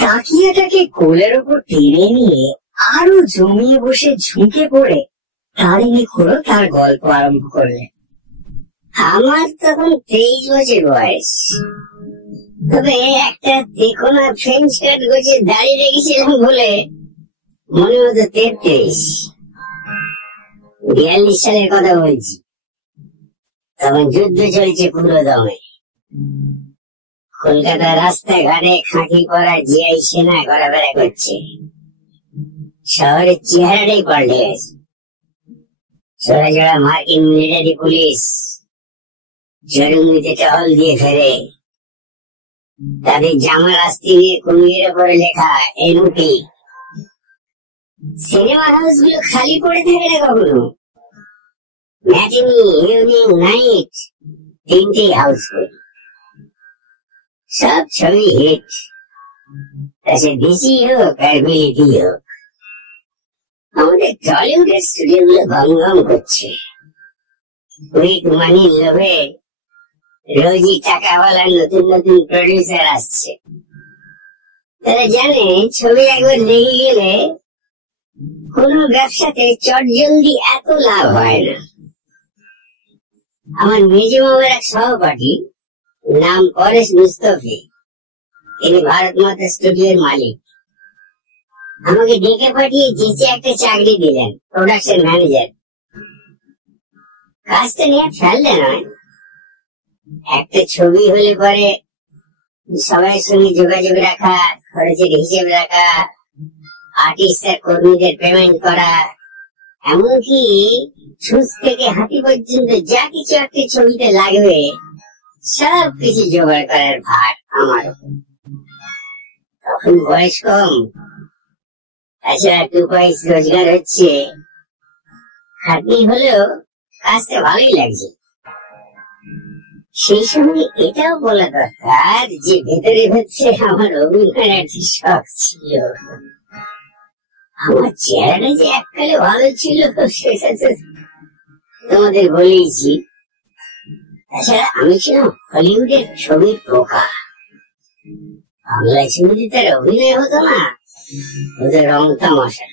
তাকিয়াটাকে কোলের ওপর টেনে নিয়ে আরো জমিয়ে বসে ঝুঁকে পড়ে তারিণী খুড়ো তার গল্প আরম্ভ করলেন। আমার তখন 23 বছর বয়স, তবে একটা দেখো না ফ্রেঞ্চ কাট গোছে দাঁড়িয়ে রেখেছিলাম বলে মনে হতো 33। 42 সালের কথা বলছি। তখন যুদ্ধ চলছে পুরো দমে। কলকাতার রাস্তাঘাটে খাঁকি পরা জিআই সেনা ঘোরাফেরা করছে। শহরের চেহারাটাই পাল্টে গেছে। জোড়া জোড়া মার্কিন মিলিটারি পুলিশ জরুরিতে টহল দিয়ে ফেরে। তাদের জামার আস্তিনের কুমিরের উপরে লেখা এনওটি। সিনেমা হাউস গুলো খালি পড়ে থাকে না কখনো। ম্যাটিনি, ইভিনিং, নাইট, 3টে হাউসফুল। সব ছবি হিট। সে দেশি হোক আর বিলেতি হোক। আমাদের টলিউডের স্টুডিও গুলো ভং ভং করছে। কুইক মানির লোভে রোজই টাকাওয়ালা নতুন নতুন প্রডিউসার আসছে। তারা জানে ছবি একবার লেগে গেলে কোন ব্যবসাতে চটজলদি এত লাভ হয় না। আমার মেজো মামার এক সহপাঠী, নাম পরেশ মুস্তফি, তিনি ভারত মাতা স্টুডিওর মালিক। আমাকে ডেকে পাঠিয়ে যেচে একটা চাকরি দিলেন, প্রোডাকশন ম্যানেজার। কাজটা নিয়ে ফেললে নয়, একটা ছবি হলে পরে সবার সঙ্গে যোগাযোগ রাখা, খরচের হিসেব রাখা, আর্টিস্ট আর কর্মীদের পেমেন্ট করা, এমনকি ছুঁচ থেকে হাতি পর্যন্ত যা কিছু একটা ছবিতে লাগবে সব কিছু জোগাড় করার ভার আমার। তখন বয়স কম, তাছাড়া 2 পয়সা রোজগার হচ্ছে। খাটনি হলেও কাজটা ভালোই লাগছে। সেই সঙ্গে এটাও বলা দরকার যে ভেতরে ভেতরে আমার অভিনয়ের একটি শখ ছিল। আমার চেহারাটা যে এককালে ভালো ছিল সেটা তো তোমাদের বলেইছি। তাছাড়া আমি ছিলাম হলিউডের ছবির পোকা। বাংলা ছবিতে তার অভিনয় হতো না, ওদের রং তামাশা।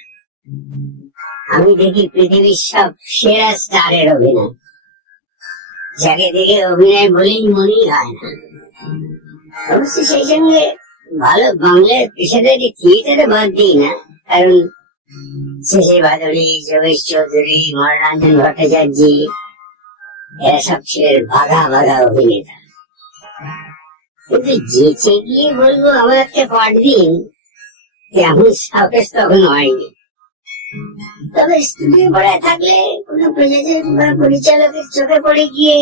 আমি দেখি পৃথিবীর সব সেরা স্টারের অভিনয়, যাকে দেখে অভিনয় বলেই মনেই হয় না। অবশ্য সেই সঙ্গে ভালো বাংলার পেশাদারি থিয়েটারে বাদ দিই না, কারণ শেষে ভাদুরী, যোগেশ চৌধুরী, মনোরঞ্জন ভট্টাচার্য এরা সব ছিলেন ভাগা ভাগা অভিনেতা। কিন্তু যেচে গিয়ে বলবো আমার একটা পাঠ দিন, তেমন সাহস তখন হয়নি। তবে স্টুডিও পড়ায় থাকলে কোন প্রযোজক বা পরিচালকের চোখে পড়ে গিয়ে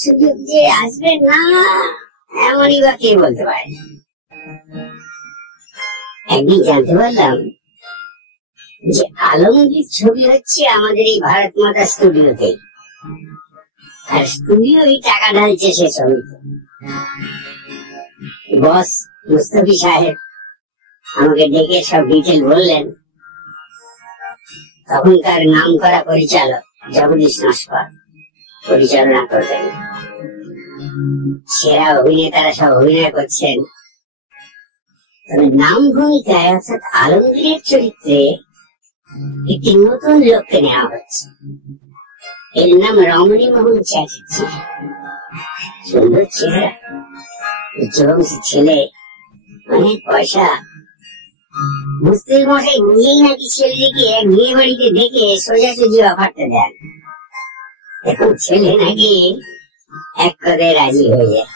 সুযোগ যে আসবে না, এমনই বা কে বলতে পারে। একদিন জানতে পারলাম যে আলমগীর ছবি হচ্ছে আমাদের এই ভারত মাতা স্টুডিওতেই, আর স্টুডিওই টাকা ঢালছে সে ছবিতে। বস মুস্তফি সাহেব আমাকে ডেকে সব ডিটেল বললেন। তখনকার নাম করা পরিচালক জগদীশ নস্কর পরিচালনা করবেন। সেরা অভিনেতারা সব অভিনয় করছেন। তবে নাম ভূমিকায় অর্থাৎ আলমগীরের চরিত্রে একটি নতুন লোককে নেওয়া হচ্ছে। এর নাম রমণী মোহন চ্যাটার্জি। সুন্দর চেহারা, উচ্চবংশী ছেলে, অনেক পয়সা। মুস্তির মশাই নিজেই নাকি ছেলেটিকে বিয়ে বাড়িতে দেখে সোজাসুজি অফারটা দেন। এখন ছেলে নাকি এক কথায় রাজি হয়ে যায়।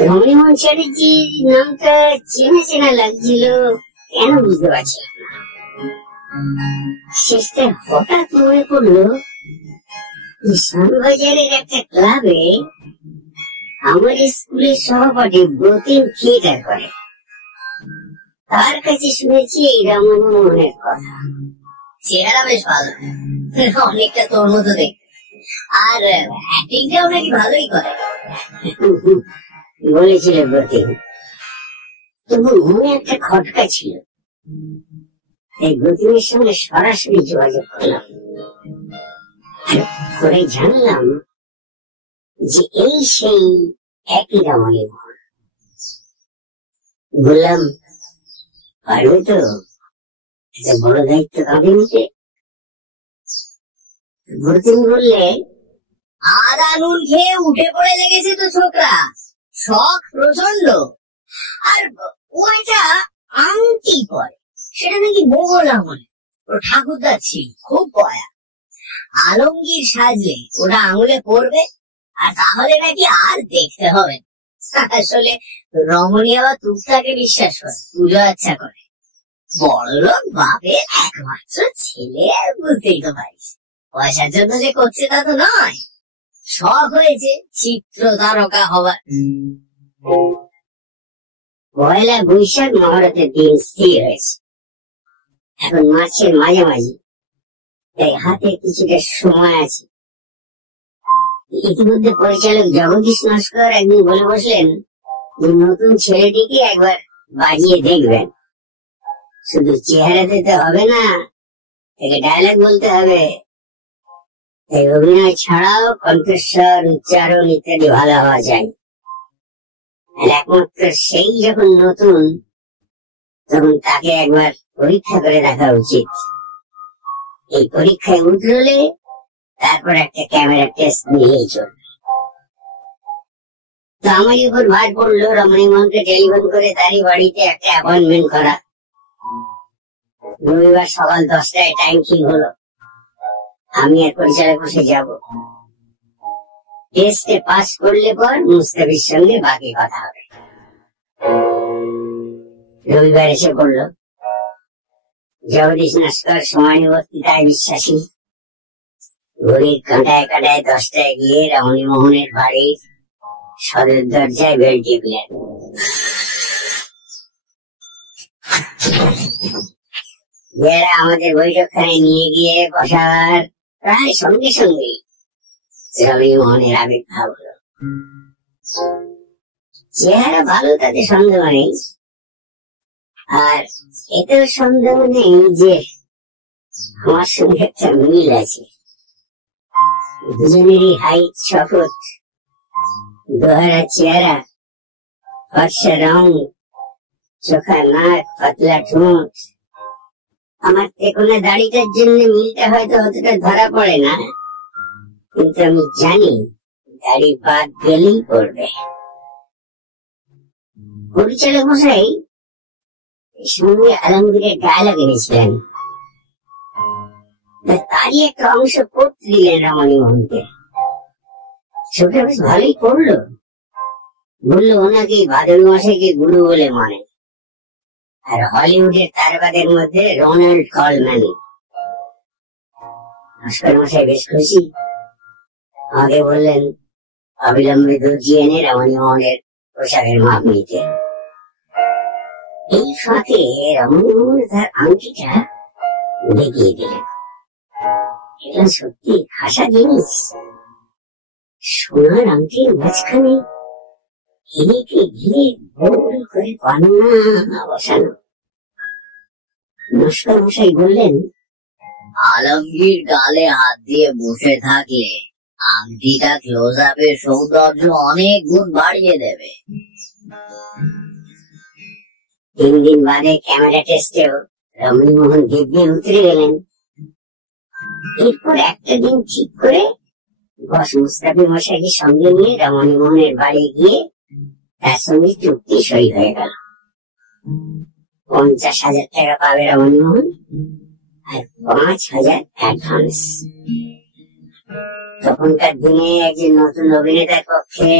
রমণীমোহন চ্যাটার্জির নামটা চেনা চেনা লাগছিল, কেন বুঝতে পারছিলাম না। শেষটা হঠাৎ মনে পড়লো যে শ্যামবাজারের একটা ক্লাবে আমার স্কুলের সহপাঠী ব্রতিন থিয়েটার করে। তার কাছে শুনেছি এই রমণীমোহনের কথা। চেহারা বেশ ভালো, অনেকটা তোর মতো দেখতে, আর অ্যাক্টিংটাও নাকি ভালোই করে বলেছিল ব্রতিন। তবু মনে একটা খটকা ছিল। এই ব্রতিনের সঙ্গে সরাসরি যোগাযোগ করলাম, করে জানলাম যে এই সেই একই রমণী মোহন। বললাম, পারবে তো এটা বড় দায়িত্ব কাঁধে নিতে? ভর্তিন বললে, আদা নুন খেয়ে উঠে পড়ে লেগেছে তো ছোকরা, শখ প্রচন্ড। আর ও একটা আংটি পরে, সেটা নাকি মোগল আমলে ও ঠাকুরদার ছিল, খুব পয়া। আলমগীর সাজলে ওটা আঙুলে পড়বে, আর তাহলে নাকি আর দেখতে হবে। আসলে রমণী আবার টুকটাকে বিশ্বাস করে, পুজো আচ্ছা করে। বড়লোক বাপের একমাত্র ছেলে, আর বুঝতেই তো পারিস, পয়সার জন্য যে করছে তা তো নয়, শখ হয়েছে চিত্র তারকা হবার। পয়লা বৈশাখ মহারতের দিন স্থির হয়েছে। এখন মার্চের মাঝামাঝি, তাই হাতে কিছুটা সময় আছে। ইতিমধ্যে পরিচালক জগদীশ নস্কর একদিন বলে বসলেন, নতুন ছেলেটিকে একবার বাজিয়ে দেখবেন, শুধু চেহারা দিতে হবে না, তাকে ডায়লগ বলতে হবে। তাই অভিনয় ছাড়াও কণ্ঠস্বর, উচ্চারণ ইত্যাদি ভালো হওয়া চাই। আর একমাত্র সেই যখন নতুন, তখন তাকে একবার পরীক্ষা করে দেখা উচিত। এই পরীক্ষায় উতরলে তারপর একটা ক্যামেরা টেস্ট নিলেই চলবে। তো আমারই উপর ভার পড়লো রমণী মোহনকে টেলিফোন করে তারই বাড়িতে একটা অ্যাপয়েন্টমেন্ট করা। রবিবার সকাল 10টায় টাইম ঠিক হলো। আমি আর পরিচালক বসে যাব। টেস্টে পাস করলে পর মুস্তাফির সঙ্গে বাকি কথা হবে। রবিবার এসে পড়লো। জগদীশ নস্কর সময়ানুবর্তিতায় বিশ্বাসী। ঘড়ির কাঁটায় কাঁটায় 10টায় গিয়ে রমণী মোহনের বাড়ির সদর দরজায় বেল টিপলেন। যারা আমাদের বৈঠকখানে নিয়ে গিয়ে বসার প্রায় সঙ্গে সঙ্গেই রমণী মোহনের আবির্ভাব হলো। চেহারা ভালো, তাতে সন্দেহ নেই। আর এতেও সন্দেহ নেই যে আমার সঙ্গে একটা মিল আছে। দুজনেরই হাইট 6 ফুট, দোহারা চেহারা, ফর্সা রং, চোখা নাক, পাতলা ঠোঁট। আমার তেকোনা দাড়িটার জন্য মিলটা হয়তো অতটা ধরা পড়ে না, কিন্তু আমি জানি দাড়ি বাদ গেলেই পড়বে। পরিচালক মশাই সঙ্গে আলমগীরের ডায়লগ এনেছিলেন, তারই একটা অংশ করতে দিলেন রমণী মোহনকে। সেটা বেশ ভালোই করলো। বললো ওনাকে ভাদুরী মশাইকে গুরু বলে মানে, আর হলিউডের তারকাদের মধ্যে রোনাল্ড কলম্যান। নস্কর মশাই বেশ খুশি। আমাকে বললেন অবিলম্বে দর্জি এনে রমণী মোহনের পোশাকের মাপ নিতে। এই ফাঁকে রমণী মোহন তার আংটিটা দেখিয়ে দিলেন। এটা সত্যি খাসা জিনিস। সোনার আংটির মাঝখানে হিরেকে ঘিরে গোল করে পান্না বসানো। নস্কর মশাই বললেন, আলমগীর গালে হাত দিয়ে বসে থাকলে আংটিটা ক্লোজ আপের সৌন্দর্য অনেক গুণ বাড়িয়ে দেবে। 3 দিন বাদে ক্যামেরা টেস্টেও রমণী মোহন দিব্যি উতরে গেলেন। এরপর একটা দিন ঠিক করে বস মুস্তাফি মশাইকে সঙ্গে নিয়ে রমণী মোহনের বাড়ি গিয়ে তার সঙ্গে চুক্তি সই হয়ে গেল। 50,000 টাকা পাবে রমণী মোহন, আর 5,000 অ্যাডভান্স। তখনকার দিনে একজন নতুন অভিনেতার পক্ষে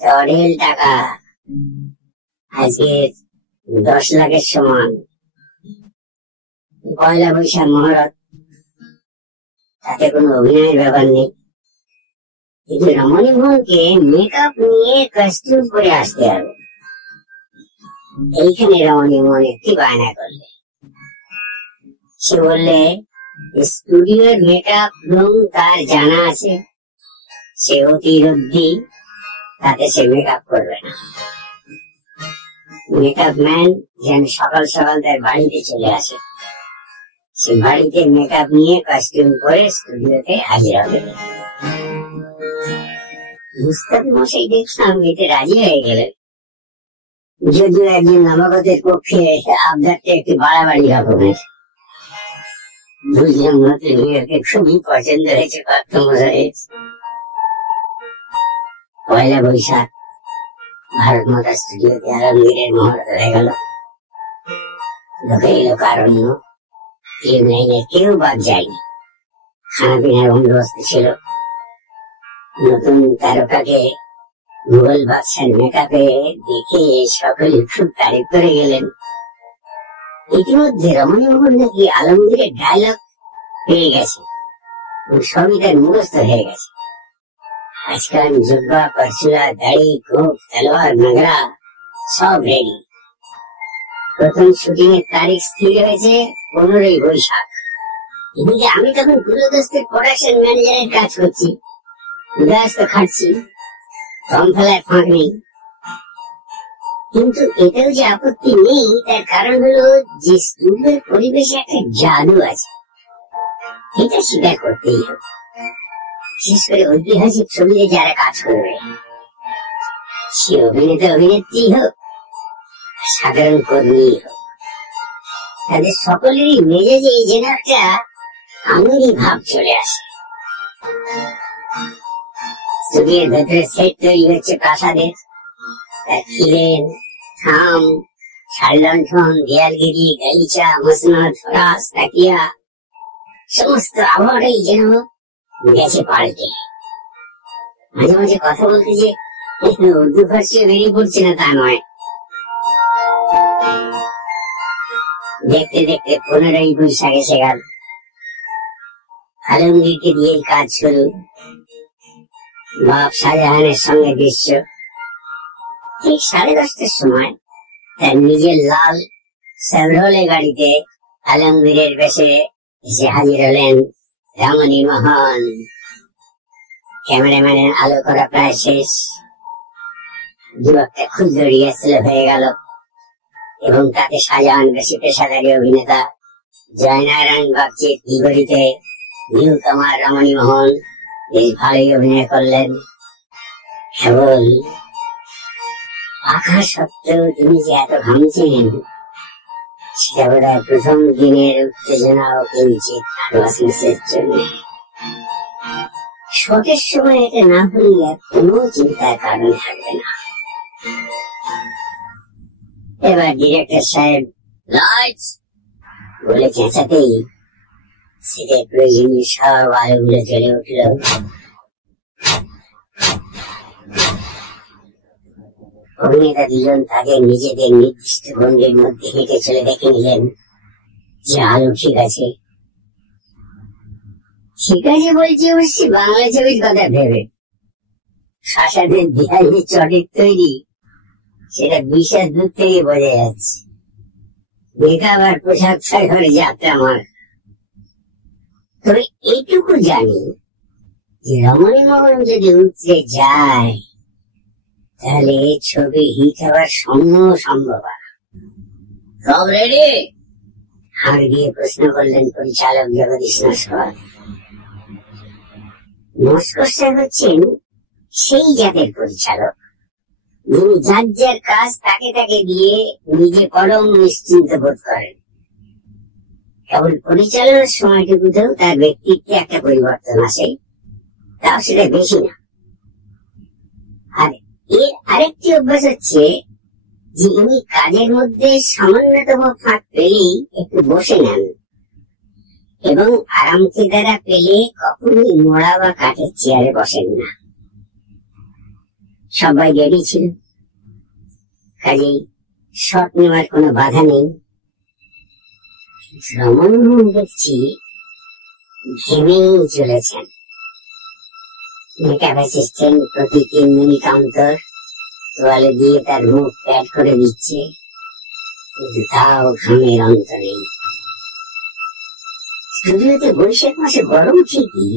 অঢেল টাকা, আজকে 10 লাখের সমান। পয়লা বৈশাখ মহরত, তাতে কোনো অভিনয়ের ব্যাপার নেই। কিন্তু রমণী মোহনকে মেকআপ নিয়ে কস্টিউম পরে আসতে হবে। এইখানে রমণী মোহন একটি বায়না করলে। সে বললে স্টুডিওর মেকআপ রুম তার জানা আছে, সে অতি রুদ্ধি, তাতে সে মেকআপ করবে না। মেকআপ ম্যান যেন সকাল সকাল তার বাড়িতে চলে আসে, সে বাড়িতে মেকআপ নিয়ে কস্টিউম পরে স্টুডিওতে হাজির হবে। মুস্তাফি মশাই দেখলাম এতে রাজি হয়ে গেলেন, যদিও একজন নবাগতের পক্ষে আবদারটা একটু বাড়াবাড়ি রকমের। বুঝলাম নতুন হিরোকে খুবই পছন্দ হয়েছে পার্থমশাইয়ের। পয়লা বৈশাখ ভারত মাতা স্টুডিওতে আলমগীরের মহরত হয়ে গেল। লোকে এলো কারণ্য, ফিল্ম লাইনে কেউ বাদ যায়নি। খানা পিনার বন্দোবস্ত ছিল। নতুন তারকাকে মুঘল বাদশার মেকআপে দেখে সকলে খুব তারিফ করে গেলেন। ইতিমধ্যে রমণী মোহন নাকি আলমগীরের ডায়লগ পেয়ে গেছে, সবই তার মুখস্থ হয়ে গেছে। আজকাল জুব্বা, পারচুলা, দাড়ি, গোপ, তলোয়ার, নাগরা সব রেডি। প্রথম শুটিং এর তারিখ স্থির হয়েছে 15ই বৈশাখ। এদিকে আমি তখন পুরোদস্তের প্রোডাকশন ম্যানেজারের কাজ করছি, ব্যস্ত খাটছি, কম ফেলার ফাঁক নেই। কিন্তু এতেও যে আপত্তি নেই তার কারণ হলো যে স্টুডিওর পরিবেশে একটা জাদু আছে, এটা স্বীকার করতেই হবে। বিশেষ করে ঐতিহাসিক ছবিতে যারা কাজ করবে, সে অভিনেতা অভিনেত্রী হোক, সাধারণ কর্মী হোক, তাদের সকলেরই মেজাজে যেন একটা আঙুলি ভাব চলে আসে। স্টুডিওর ভেতরে সেট তৈরি হচ্ছে প্রাসাদের। তার খিলেন, থাম, ষাড়লণ্ঠন, দেয়ালগিরি, গালিচা, মসনদ, ফরাস, তাকিয়া সমস্ত আবহাওয়াটাই যেন গেছে পাল্টে। মাঝে মাঝে কথা বলতে যে উর্দু ফার্সিও বেরিয়ে পড়ছে না তা নয়। দেখতে দেখতে 15ই বৈশাখ এসে গেল। আলমগীরকে দিয়ে কাজ শুরু। বাপ শাহজাহানের সঙ্গে দৃশ্য। ঠিক 10:30টার সময় তার নিজের লাল সেভরলে গাড়িতে আলমগীরের বেশে এসে হাজির হলেন রমণী মোহন। ক্যামেরাম্যানের আলো করা প্রায় শেষ। দু একটা ক্ষুদ্র রিহার্সেল হয়ে গেল এবং তাতে শাহজাহান বেশি পেশাদারী অভিনেতা, জয়নারায়ণ বাগচির বিপরীতে নিউ কামার রমণী মোহন বেশ ভালোই অভিনয় করলেন। কেবল পাখা সত্ত্বেও তিনি যে এত ঘামছেন সেটা বোধ হয় প্রথম দিনের উত্তেজনা ও কিঞ্চিত নার্ভাসনেসের জন্য। শটের সময় এটা না হলে কোনো চিন্তার কারণ থাকবে না। এবার ডিরেক্টর সাহেব লাইটস বলে চেঁচাতেই সেটের প্রয়োজনীয় সব আলোগুলো জ্বলে উঠল। অভিনেতা দুজন তাদের নিজেদের নির্দিষ্ট গণ্ডির মধ্যে হেঁটে চলে দেখে নিলেন যে আলো ঠিক আছে। ঠিক আছে বলছি অবশ্যই বাংলা ছবির কথা ভেবে। প্রাসাদের দেয়ালে চটের তৈরি সেটা বিশাল দূর থেকে বোঝা যাচ্ছে। মেকআপ আর পোশাক ঘরে যাত্রা আমার। তবে এইটুকু জানি যে রমণী মোহন যদি উতরে যায় তাহলে ছবি হিট হওয়ার সম্ভব। সব রেডি? হাড় দিয়ে প্রশ্ন করলেন পরিচালক জগদীশ নস্কর। নস্কর স্যার হচ্ছেন সেই জাতের পরিচালক যিনি যার যার কাজ তাকে তাকে দিয়ে নিজে পরম নিশ্চিন্ত বোধ করেন। কেবল পরিচালনার সময়টুকুতেও তার ব্যক্তিত্বে একটা পরিবর্তন আসে, তাও সেটা বেশি না। আর এর আরেকটি অভ্যাস হচ্ছে যে ইনি কাজের মধ্যে সামান্যতম ফাঁক পেলেই একটু বসে নেন এবং আরামকে দ্বারা পেলে কখনোই মোড়া বা কাঠের চেয়ারে বসেন না। সবাই রেডি ছিল, কাজেই শট নেওয়ার কোনো বাধা নেই। রমণ মোহন দেখছি ঘেমেই চলেছেন। মেকআপ অ্যাসিস্ট্যান্ট প্রতি 3 মিনিট অন্তর তোয়ালে দিয়ে তার মুখ প্যাড করে দিচ্ছে, কিন্তু তাও ঘামের অন্ত নেই। স্টুডিওতে বৈশাখ মাসে গরম ঠিকই,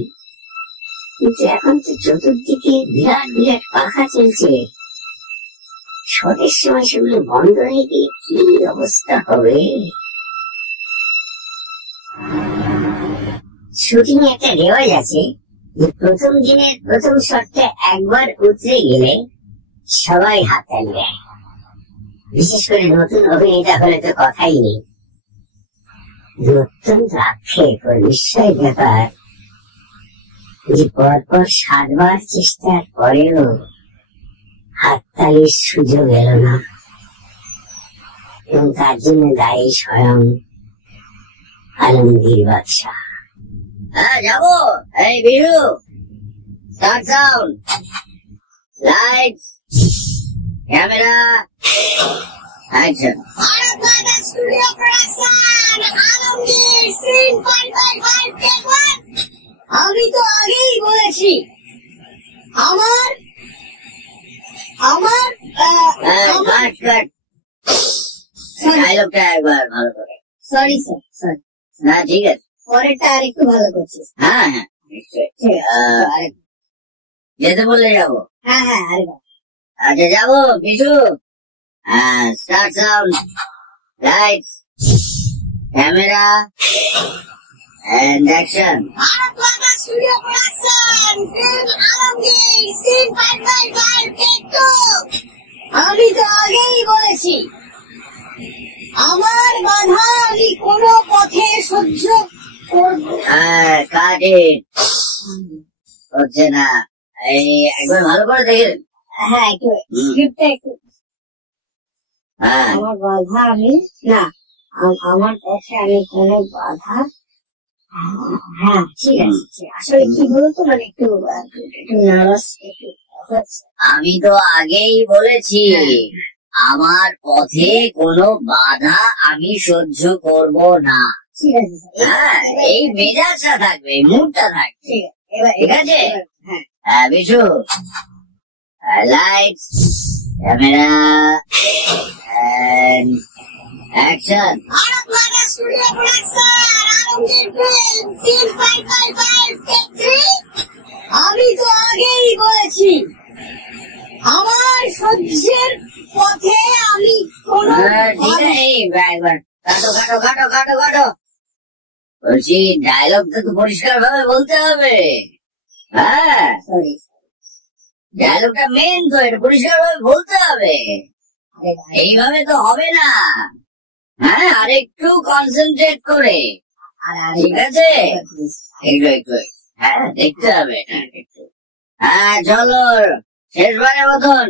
কিন্তু এখন তো চতুর্দিকে বিরাট বিরাট পাখা চলছে। শটের সময় সেগুলো বন্ধ হয়ে গিয়ে কি অবস্থা হবে। শুটিং এ একটা রেওয়াজ আছে, যে প্রথম দিনের প্রথম শটে একবার উতরে গেলে সবাই হাততালি দেয়। বিশেষ করে নতুন অভিনেতা হলে তো কথাই নেই। অত্যন্ত আক্ষেপ ও নিশ্চয় ব্যাপার যে পরপর 7 বার চেষ্টার পরেও হাততালির সুযোগ এলো না, এবং তার জন্য দায়ী স্বয়ং আলমগীর বাদশাহ। হ্যাঁ যাবো। এই Biru, start sound, lights, camera, action. Bharat Mata studio production, Alamgir, scene 555 take 1। আমি তো আগেই বলেছি আমার ডায়লগটা একবার ভালো করে। Sorry sir, sorry. না ঠিক আছে, পরেরটা আর একটু ভালো করছিস। হ্যাঁ হ্যাঁ নিশ্চয়ই, যেতে বললে যাবো। হ্যাঁ হ্যাঁ আরেকবার। আচ্ছা যাবো Bishu. Start sound, lights, camera and action. Bharat Mata studio production, film Alamgir, scene 555 take 2। আমি তো আগেই বলেছি আমার বাধা আমি কোনো পথে সহ্য করব। হ্যাঁ কাজে হচ্ছে না, এই একবার ভালো করে দেখেন। হ্যাঁ একটু স্ক্রিপ্টটা একটু। আমার বাধা আমি না, আমার পথে আমি কোনো বাধা। হ্যাঁ ঠিক আছে, আসলে কি বলতো মানে একটু নার্ভাস একটু হচ্ছে। আমি তো আগেই বলেছি আমার পথে কোনো বাধা আমি সহ্য করব না। ঠিক আছে, হ্যাঁ এই মেজাজটা থাকবে, মুডটা থাকবে। ঠিক আছে, হ্যাঁ Bishu, lights, camera and action. Bharat Mata studio production, Alamgir film, scene 555 take 3। আমি তো আগেই বলেছি আমার সহ্যের পথে আমি কোনো কাটো বলছি, ডায়লগটা তো পরিষ্কার ভাবে বলতে হবে। হ্যাঁ ডায়লগটা মেন তো, এটা পরিষ্কার ভাবে বলতে হবে, এইভাবে তো হবে না। হ্যাঁ আর একটু কনসেন্ট্রেট করে, ঠিক আছে একটু হ্যাঁ দেখতে হবে। হ্যাঁ চলো শেষবারের মতন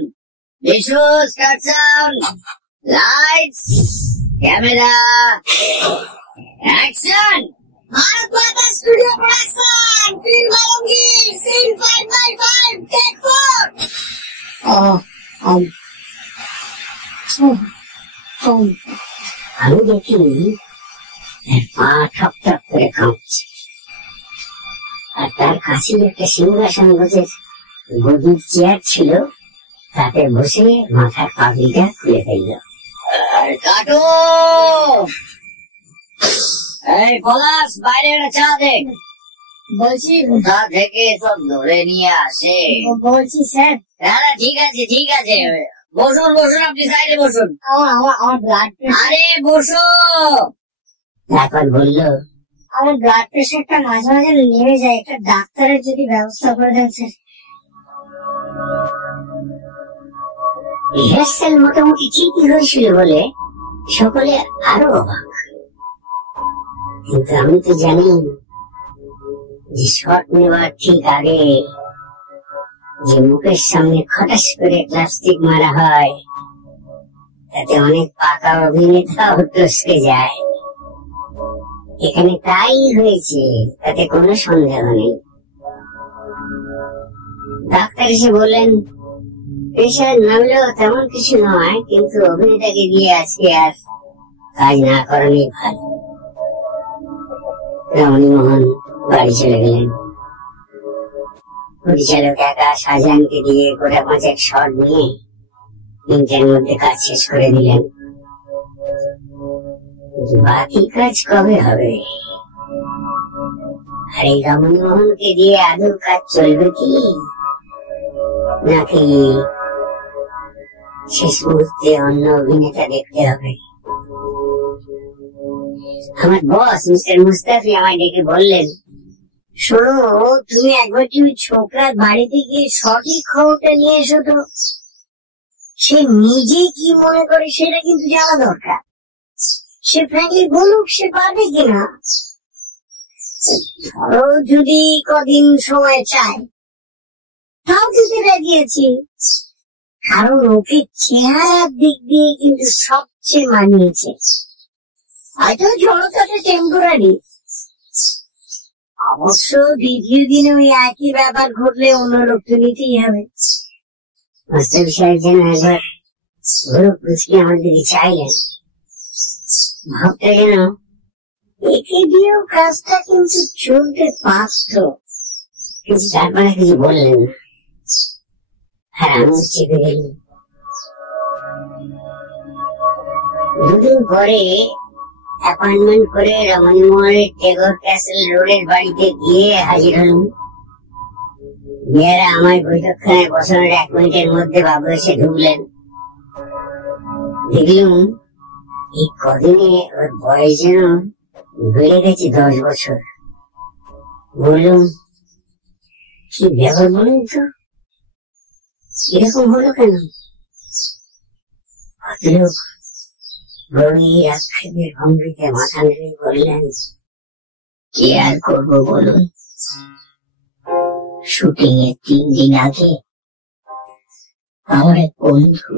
Bishu, start sound, lights, camera, action. Bharat Mata studio production, film Alamgir, scene 555 take 4। আমি দেখি পা ঠক ঠক করে কাঁপছে, আর তার কাছে একটা সিংহাসন গোছের গদির চেয়ার ছিল, তাতে বসে মাথার পাগড়িটা খুলে ফেলল। কাটো, এই পলাশ বাইরে একটা চা দে। বলছি কোথা থেকে সব ধরে নিয়ে আসে। বলছি স্যার। হ্যাঁ ঠিক আছে ঠিক আছে, বসুন বসুন, আপনি সাইডে বসুন। আমার ব্লাড প্রেশার। আরে বসো। এখন বললো আমার ব্লাড প্রেশারটা মাঝে মাঝে নেমে যায়, একটা ডাক্তারের যদি ব্যবস্থা করে দেন স্যার। রিহার্সাল মোটামুটি ঠিকই হয়েছিল বলে সকলে আরো অবাক, কিন্তু আমি তো জানি যে শট নেওয়ার ঠিক আগে যে মুখের সামনে খটাস করে প্লাস্টিক মারা হয়, তাতে অনেক পাকা অভিনেতা টসকে যায়। এখানে তাই হয়েছে, তাতে কোনো সন্দেহ নেই। ডাক্তার এসে বললেন প্রেশার নামলেও তেমন কিছু নয়, কিন্তু অভিনেতাকে দিয়ে আজকে আর কাজ না করানোই ভালো। রমণীমোহন বাড়ি চলে গেলেন। পরিচালক একা শাহজাহানকে দিয়ে গোটা 5 শট নিয়ে মিনিটের মধ্যে কাজ শেষ করে দিলেন। বাকি কাজ কবে হবে? আর এই রমণীমোহনকে দিয়ে আদৌ কাজ চলবে কি, নাকি শেষ মুহূর্তে অন্য অভিনেতা দেখতে হবে? আমার বস মিস্টার মুস্তাফি আমায় ডেকে বললেন শোনো, তুমি একবার ওই ছোকরার বাড়িতে গিয়ে সঠিক খবরটা নিয়ে এসো তো। সে নিজে কি মনে করে সেটা কিন্তু জানা দরকার। সে ফ্র্যাঙ্কলি বলুক সে পারবে কিনা। ধরো যদি কদিন সময় চায় তাও দিতে রাজি আছি, কারণ ওকে চেহারার দিক দিয়ে কিন্তু সবচেয়ে মানিয়েছে। হয়তো জড়তাটা টেম্পোরারি, অবশ্য দ্বিতীয় দিনে ওই একই ব্যাপার ঘটলে অন্য লোক তো নিতেই হবে। মাস্টার সাহেব যেন একবার ঘুরে পুচকে আমার দিকে চাইলেন, ভাবটা যেন একে দিয়েও কাজটা কিন্তু চলতে পারত, কিন্তু তারপরে কিছু বললেন না। আর আমি চেপে গেলাম। দুদিন পরে অ্যাপয়েন্টমেন্ট করে রমণীমহলের টেগর ক্যাসেল রোডের বাড়িতে গিয়ে হাজির হলাম। মেয়েরা আমার বৈঠকখানায় বসানোর 1 মিনিটের মধ্যে বাবু এসে ঢুকলেন। দেখলুম এই কদিনে ওর বয়স যেন বেড়ে গেছে 10 বছর। বললুম, কি ব্যাপার বলুন তো, এরকম হলো কেন? ভদ্রলোক গভীর আক্ষেপের ভঙ্গিতে মাথা নেড়ে বললেন, কি আর করবো বলুন, শুটিং এর 3 দিন আগে আমার এক বন্ধু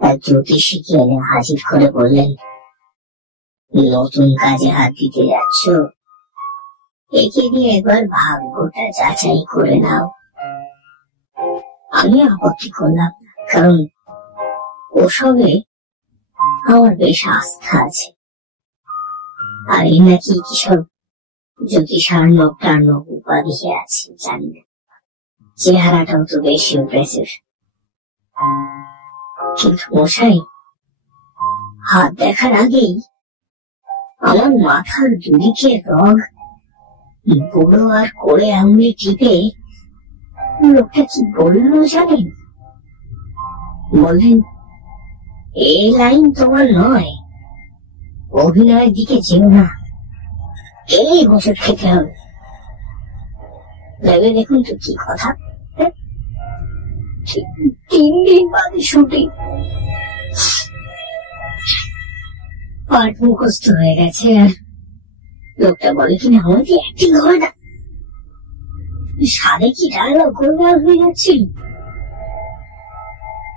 তার জ্যোতিষীকে এনে হাজির করে বললেন, নতুন কাজে হাত দিতে যাচ্ছ, একে দিয়ে একবার ভাগ্যটা যাচাই করে নাও। আমি আপত্তি করলাম না, কারণ ওসবে আমার বেশ আস্থা আছে। আর এই নাকি কিসব জ্যোতিষার্ণব টার্ণব উপাধি আছে জানি না, চেহারাটাও তো বেশ ইমপ্রেসিভ। কিন্তু মশাই, হাত দেখার আগেই আমার মাথার দুদিকে রগ বুড়ো আর করে আঙুলে টিপে লোকটা কি বললো জানেন? বললেন, এই লাইন তোমার নয়, অভিনয়ের দিকে যেও না, এই বছর খেতে হবে। ভেবে দেখুন তো কি কথা। 3 দিন বাদে শুটিং, পাঠ মুখস্থ হয়ে গেছে, আর লোকটা বলে কিনা আমাকে অ্যাক্টিং হয় না, সাদে কি ডায়লগ গোলমাল হয়ে যাচ্ছিল।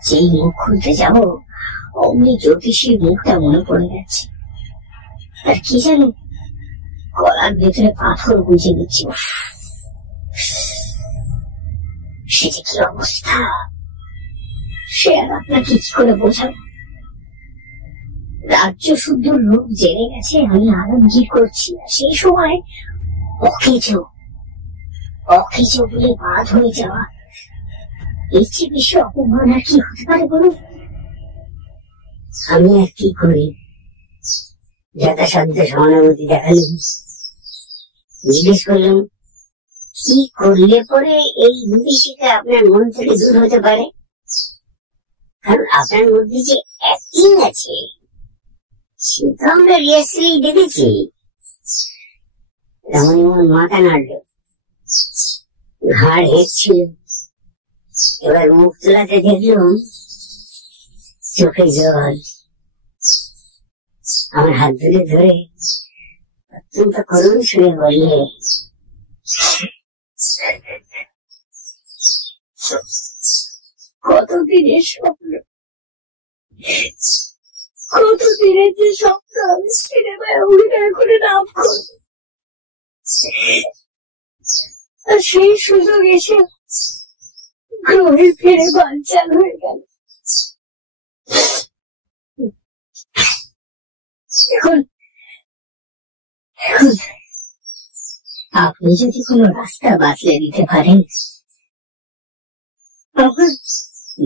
যেই মুখ খুলতে যাব অমনি জ্যোতিষীর মুখটা মনে পড়ে যাচ্ছে, আর কি জানো, গলার ভেতরে পাথর গুঁজে দিচ্ছি। সে যে কি অবস্থা, সে আর আপনাকে কি করে বোঝাবো। রাজ্য শুদ্ধ লোক জেনে গেছে আমি আলমগীর করছি, সেই সময় অকেজ বলে বাদ হয়ে যাওয়া, এর চেয়ে বেশি অপমান আর কি হতে পারে বলুন। আমি আর কি করি, যথাসাধ্য সহানুভূতি দেখালাম। জিজ্ঞেস করলাম, কি করলে পরে এই বিভীষিকা আপনার মন থেকে দূর হতে পারে? কারণ আপনার মধ্যে যে অ্যাক্টিং আছে সে তো আমরা রিহার্সালেই দেখেছি। রমণীমোহন মাথা নাড়ল, ঘাড় হেঁটছিল। এবার মুখ তোলাতে দেখলাম চোখে জল। আমার হাত ধরে অত্যন্ত করুণ সুরে বললে, কতদিনের স্বপ্ন, কতদিনের যে স্বপ্ন আমি সিনেমায় অভিনয় করে নাম করব, আর সেই সুযোগ এসে গ্রহে ফিরে বানচাল হয়ে গেল। এখন আপনি যদি কোনো রাস্তা বাতলে দিতে পারেন, তখন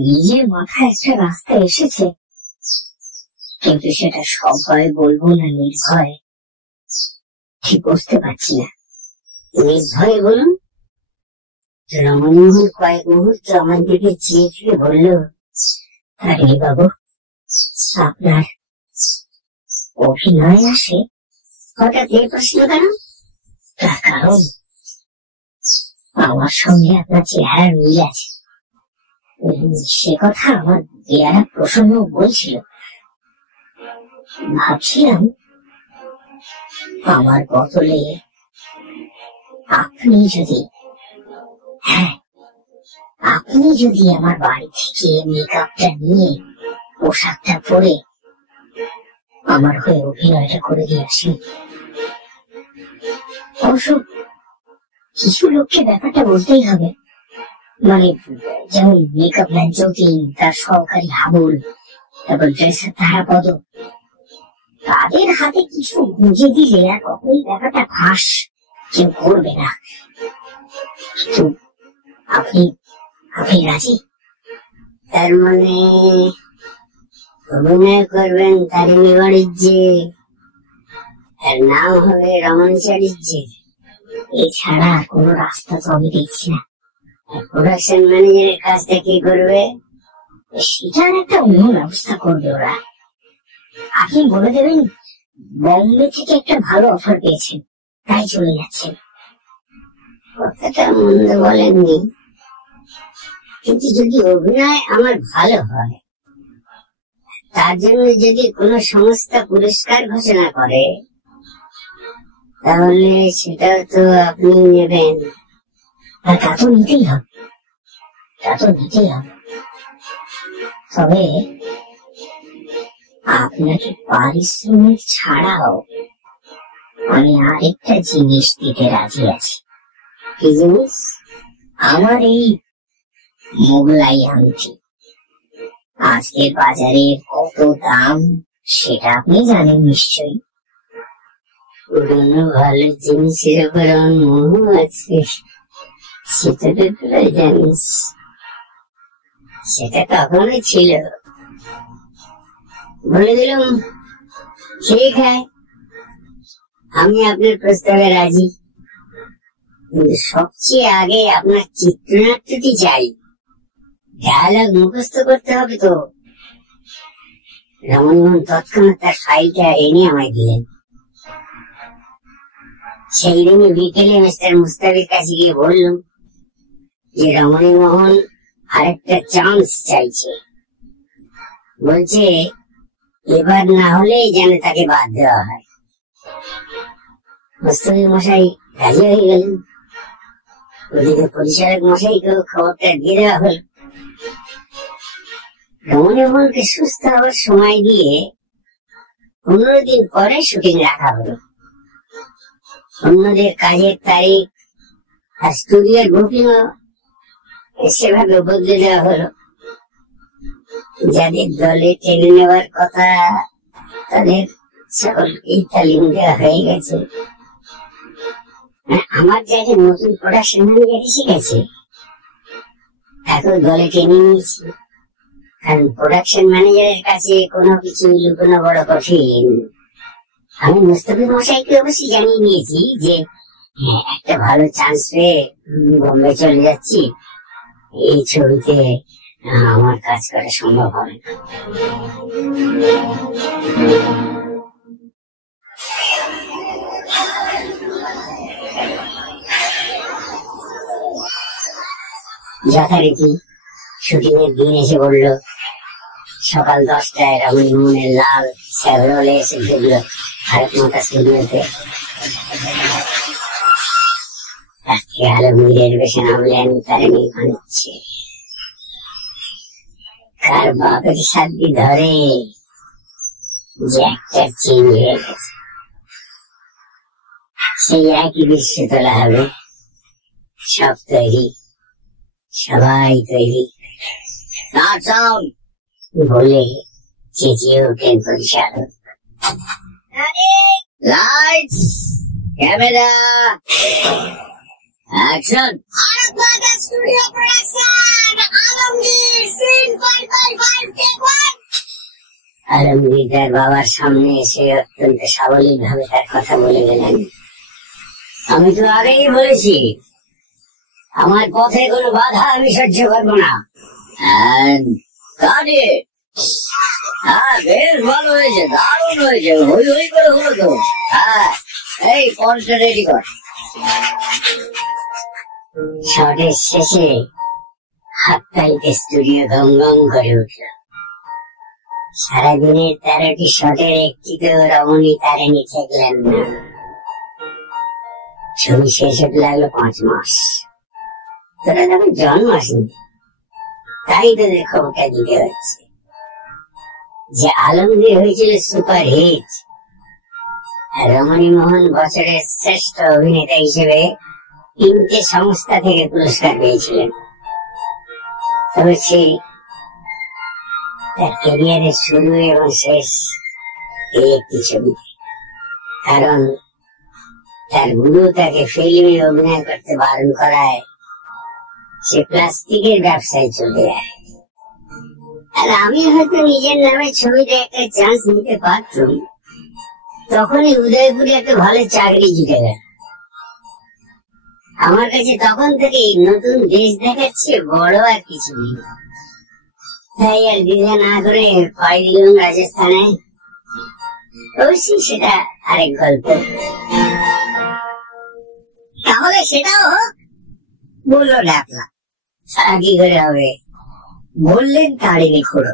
নিজের মাথায় একটা রাস্তা এসেছে, কিন্তু সেটা সভয় বলবো না নির্ভয় ঠিক বুঝতে পারছি না। নির্ভয় বলুন। রমণীমোহন কয়েক মুহূর্ত আমার দিকে চেয়ে চেয়ে বলল, আরে বাবু, আপনার অভিনয় আসে হঠাৎ এই প্রশ্ন কেন? তার কারণ আমার সঙ্গে আপনার চেহারার মিল আছে। সে কথা আমার পেয়ারা প্রসন্ন বলছিল। ভাবছিলাম আমার বদলে আপনি যদি আমার বাড়ি থেকে মেকআপটা নিয়ে পোশাকটা পরে আমার হয়ে অভিনয়টা করে দিয়ে আসেন। অবশ্য কিছু লোককে ব্যাপারটা বলতেই হবে, মানে যেমন মেকআপ ম্যান যতীন, তার সহকারী হাবুল, তারপর ড্রেসার তারাপদ, তাদের হাতে কিছু গুঁজে দিলে আর কখনই ব্যাপারটা ফাঁস কেউ করবে না। কিন্তু আপনি রাজি? তার মানে অভিনয় করবেন তারিণী বাণিজ্যে, তার নাম হবে রমন চারিজ্যে, এছাড়া কোনো রাস্তা তো আমি দেখছি না। প্রোডাকশন ম্যানেজারের কাজটা কি করবে? সেটার একটা অন্য ব্যবস্থা করবে ওরা। আপনি বলে দেবেন বম্বে থেকে একটা ভালো অফার পেয়েছেন, তাই চলে যাচ্ছেন। কথাটা মন্দ বলেননি, কিন্তু যদি অভিনয় আমার ভালো হয়, তার জন্য যদি কোনো সংস্থা পুরস্কার ঘোষণা করে, তাহলে সেটাও তো আপনি নেবেন। তা তো নিতেই হবে, তবে আপনাকে পারিশ্রমিক ছাড়াও আমি আরেকটা জিনিস দিতে রাজি আছি। কি জিনিস? আমার এই মোগলাই আংটি। আজকের বাজারে কত দাম সেটা আপনি জানেন নিশ্চয়ই। পুরোনো ভালো জিনিসের উপর আমার মোহ আছে, সেটা তো তোরা জানিস। সেটা কখনো ছিল। বলে দিলাম ঠিক হয়, আমি আপনার প্রস্তাবে রাজি, কিন্তু সবচেয়ে আগে আপনার চিত্রনাট্যটি চাই। ডায়ালগ মুখস্থ করতে হবে তো। রমণীমোহন তৎক্ষণাৎ তার ফাইলটা এনে আমায় দিলেন। সেই দিনই বিকেলে মিস্টার মুস্তাফির কাছে গিয়ে বললাম যে রমণীমোহন আরেকটা চান্স চাইছে। বলছে এবার না হলে যেন তাকে বাদ দেওয়া হয়। মুস্তাফি মশাই রাজি হয়ে গেলেন। ওদিকে পরিচালক মশাইকেও খবরটা দিয়ে দেওয়া হল। রমণীমোহনকে সুস্থ হওয়ার সময় দিয়ে 15 দিন পরে শুটিং রাখা হলো। অন্যদের কাজের তারিখ আর স্টুডিওর বুকিং সেভাবে বদলে দেওয়া হলো। যাদের দলে টেনে নেওয়ার কথা তাদের সকলকেই তালিম দেওয়া হয়ে গেছে। আমার জায়গায় নতুন প্রোডাকশন ম্যানেজার এসে গেছে, এখন দলে টেনে নিয়েছি। কারণ প্রোডাকশন ম্যানেজারের কাছে কোনো কিছু লুকোনো বড় কঠিন। আমি মুস্তাফি মশাইকে অবশ্যই জানিয়ে নিয়েছি যে একটা ভালো চান্স পেয়ে বোম্বে চলে যাচ্ছি, এই ছবিতে আমার কাজ করা সম্ভব হবে না। যথারীতি শুটিং এর দিন এসে পড়ল। সকাল 10টায় রমণীমোহনের লাল স্যাভরলে এসে ঢুকল ভারতমাতা স্টুডিওতে। আজকে আলমগীরের বেশে নামলেন তারিণী বাণিজ্যে। কার বাপের সাধ্যি ধরে যে একটা চেঞ্জ হয়ে গেছে, সেই একই দৃশ্য তোলা হবে। সব তৈরি, সবাই তৈরি। বলে চেঁচিয়ে ওঠেন পরিচালক। Lights, camera, action. আলমগীর তার বাবার সামনে এসে অত্যন্ত সাবলীল ভাবে তার কথা বলে গেলেন। আমি তো আগেই বলেছি আমার পথে কোনো বাধা আমি সহ্য করবো না। হ্যাঁ, বেশ ভালো হয়েছে, দারুণ হয়েছে, হই হই করে হলো তো। হ্যাঁ, এই পরটা রেডি কর। শটের শেষে হাততালিতে স্টুডিও গম গম করে উঠল। সারাদিনের 13টি শটের একটিতেও রমণী তারেনি ঠেকলেন না। ছবি শেষ হতে লাগলো 5 মাস। তোরা তখন জন্ম আসেনি, তাই তোদের খবরটা দিতে হচ্ছে যে আলমগীর হয়েছিল সুপার হিট, আর রমণী মোহন বছরের শ্রেষ্ঠ অভিনেতা হিসেবে 3টে সংস্থা থেকে পুরস্কার পেয়েছিলেন। তবে সে তার ক্যারিয়ারের শুরু এবং শেষ এই একটি ছবিতে, কারণ তার গুরু তাকে ফিল্মে অভিনয় করতে বারণ করায় সে প্লাস্টিকের ব্যবসায় চলে যায়। আর আমি হয়তো নিজের নামে ছবিতে একটা চান্স নিতে পারতাম, তখনই উদয়পুরে একটা ভালো চাকরি জুটে গেল। আমার কাছে তখন থেকেই নতুন দেশ দেখাচ্ছে বড় আর কিছু নেই। তাই আর দ্বিধা না করে পাড়ি দিলাম রাজস্থানে। অবশ্যই সেটা আরেক গল্প। তাহলে সেটাও হোক, বললো ডাকলা। সারা কি করে হবে, বললেন তাড়িনি খুঁড়ো।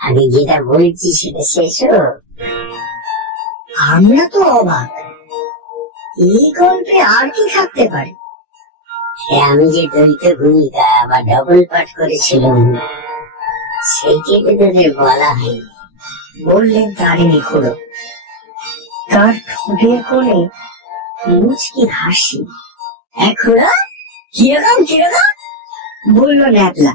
আমি যেটা বলছি সেটা শেষ হোক। আমরা তো অবাক, এই গল্পে আর কি থাকতে পারে? আমি যে দ্বৈত ভূমিকা বা ডবল পাঠ করেছিলাম সেইটি তো তোদের বলা হয়নি, বললেন তারিণী খুঁড়ো। তার ঠোঁটের কোণে মুচকি হাসি। খুঁড়ো, কিরকম কিরকম, বলল ন্যাপলা।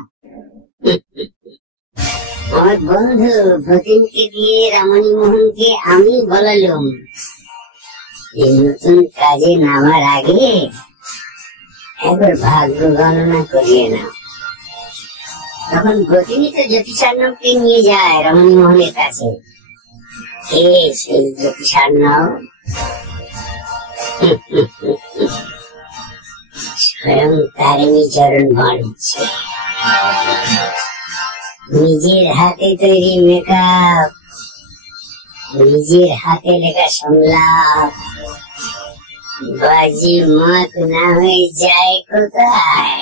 আমার বন্ধু ভতিনকে দিয়ে রমণী মোহনকে আমি বলালাম এই নতুন কাজে নামার আগে একবার ভাগ্য গণনা করিয়ে নাও। তখন ভতিনী তো জ্যোতিষার্ণবকে নিয়ে যায় রমণী মোহনের কাছে। কে সেই জ্যোতিষার্ণব? স্বয়ং তারিণী চরণ বাণিজ্য। নিজের হাতে তৈরি মেকআপ, নিজের হাতে লেখা সংলাপ, বাজি মত না হয়ে যায় কোথায়?